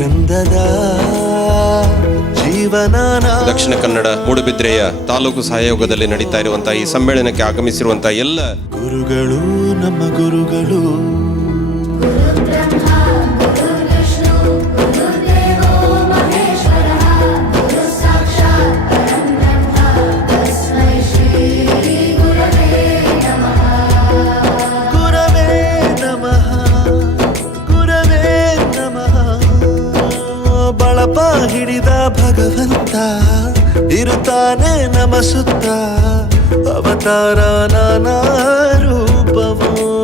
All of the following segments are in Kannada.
ಚಂದದ ಜೀವನಾನ ದಕ್ಷಿಣ ಕನ್ನಡ ಮೂಡುಬಿದ್ರೆಯ ತಾಲೂಕು ಸಹಯೋಗದಲ್ಲಿ ನಡೀತಾ ಇರುವಂತಹ ಈ ಸಮ್ಮೇಳನಕ್ಕೆ ಆಗಮಿಸಿರುವಂತಹ ಎಲ್ಲ ಗುರುಗಳು ನಮ್ಮ ಗುರುಗಳು. ಇರುತ್ತಾನೆ ನಮ ಸುತ್ತ. ಅವತಾರ ನಾನಾ ರೂಪವೋ.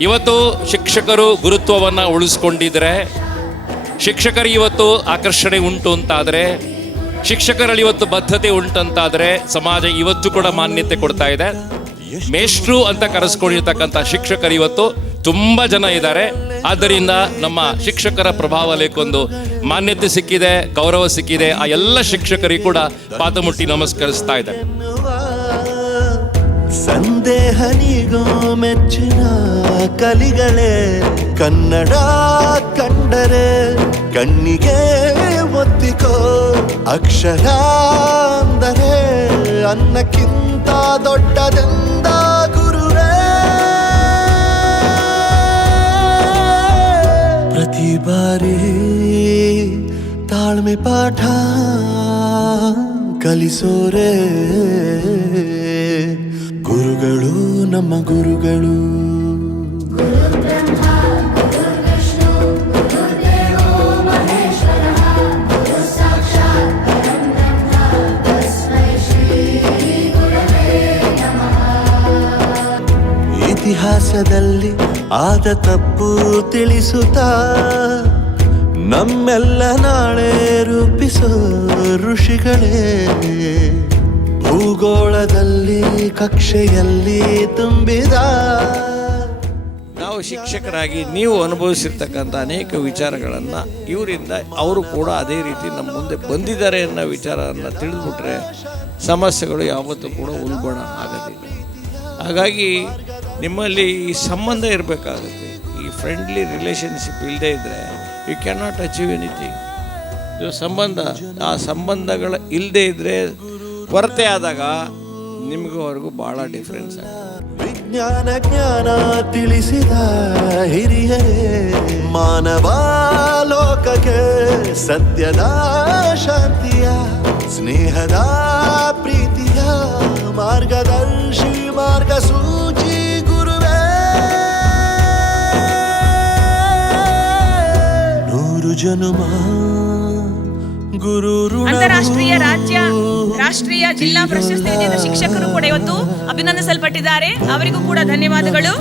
ಇವತ್ತು ಶಿಕ್ಷಕರು ಗುರುತ್ವವನ್ನು ಉಳಿಸ್ಕೊಂಡಿದ್ರೆ, ಶಿಕ್ಷಕರು ಇವತ್ತು ಆಕರ್ಷಣೆ ಉಂಟು ಅಂತಾದರೆ, ಶಿಕ್ಷಕರಲ್ಲಿ ಇವತ್ತು ಬದ್ಧತೆ ಉಂಟಂತಾದರೆ ಸಮಾಜ ಇವತ್ತು ಕೂಡ ಮಾನ್ಯತೆ ಕೊಡ್ತಾ ಇದೆ. ಮೇಷ್ಟ್ರು ಅಂತ ಕರೆಸ್ಕೊಂಡಿರ್ತಕ್ಕಂಥ ಶಿಕ್ಷಕರು ಇವತ್ತು ತುಂಬ ಜನ ಇದ್ದಾರೆ. ಆದ್ದರಿಂದ ನಮ್ಮ ಶಿಕ್ಷಕರ ಪ್ರಭಾವ ಲೇಖೊಂದು ಮಾನ್ಯತೆ ಸಿಕ್ಕಿದೆ, ಗೌರವ ಸಿಕ್ಕಿದೆ. ಆ ಎಲ್ಲ ಶಿಕ್ಷಕರಿಗೂ ಕೂಡ ಪಾದ ಮುಟ್ಟಿ ನಮಸ್ಕರಿಸ್ತಾ ಇದ್ದಾರೆ. ಸಂದೇಹನಿಗೋ ಸಂದೇಹ ನೀಗೋ ಮೆಚ್ಚಿನ ಕಲಿಗಳೇ, ಕನ್ನಡ ಕಂಡರೆ ಕಣ್ಣಿಗೆ ಒತ್ತಿಕೋ, ಅಕ್ಷರ ಅಂದರೆ ಅನ್ನಕ್ಕಿಂತ ದೊಡ್ಡದೆಂದ ಪಾಠ ಕಲಿಸೋರೆ. ಗುರುಗಳು ನಮ್ಮ ಗುರುಗಳು. ಇತಿಹಾಸದಲ್ಲಿ ಆದ ತಪ್ಪು ತಿಳಿಸುತ್ತಾ ನಮ್ಮೆಲ್ಲ ನಾಳೆ ರೂಪಿಸೋ ಋಷಿಗಳೇ. ಭೂಗೋಳದಲ್ಲಿ, ಕಕ್ಷೆಯಲ್ಲಿ ತುಂಬಿದ ನಾವು ಶಿಕ್ಷಕರಾಗಿ ನೀವು ಅನುಭವಿಸಿರ್ತಕ್ಕಂಥ ಅನೇಕ ವಿಚಾರಗಳನ್ನು ಇವರಿಂದ ಅವರು ಕೂಡ ಅದೇ ರೀತಿ ನಮ್ಮ ಮುಂದೆ ಬಂದಿದ್ದಾರೆ ಅನ್ನೋ ವಿಚಾರವನ್ನು ತಿಳಿದ್ಬಿಟ್ರೆ ಸಮಸ್ಯೆಗಳು ಯಾವತ್ತೂ ಕೂಡ ಉಲ್ಬಣ ಆಗೋದಿಲ್ಲ. ಹಾಗಾಗಿ ನಿಮ್ಮಲ್ಲಿ ಈ ಸಂಬಂಧ ಇರಬೇಕಾಗುತ್ತೆ. ಈ ಫ್ರೆಂಡ್ಲಿ ರಿಲೇಷನ್ಶಿಪ್ ಇಲ್ಲದೇ ಇದ್ದರೆ you can not achieve anything ಇದು ಸಂಬಂಧ, ಆ ಸಂಬಂಧಗಳ ಇಲ್ಲದೆ ಇದ್ದರೆ ಕೊರತೆ ಆದಾಗ ನಿಮಗೂ ಅವ್ರಿಗೂ ಭಾಳ ಡಿಫ್ರೆನ್ಸ್ ವಿಜ್ಞಾನ ಜ್ಞಾನ ತಿಳಿಸಿದ ಹಿರಿಯರೇ ಮಾನವ ಲೋಕಕ್ಕೆ ಸತ್ಯದ ಶಾಂತಿಯ, ಸ್ನೇಹದ ಪ್ರೀತಿಯ ಮಾರ್ಗದರ್ಶಿ ಮಾರ್ಗಸೂಚಿ ಜನುಮ ಗುರು ಅಂತಾರಾಷ್ಟ್ರೀಯ ರಾಜ್ಯ ರಾಷ್ಟ್ರೀಯ ಜಿಲ್ಲಾ ಪ್ರಶಸ್ತಿ ವಿಜೇತ ಶಿಕ್ಷಕರು ಕೂಡ ಇವತ್ತು ಅಭಿನಂದಿಸಲ್ಪಟ್ಟಿದ್ದಾರೆ. ಅವರಿಗೂ ಕೂಡ ಧನ್ಯವಾದಗಳು.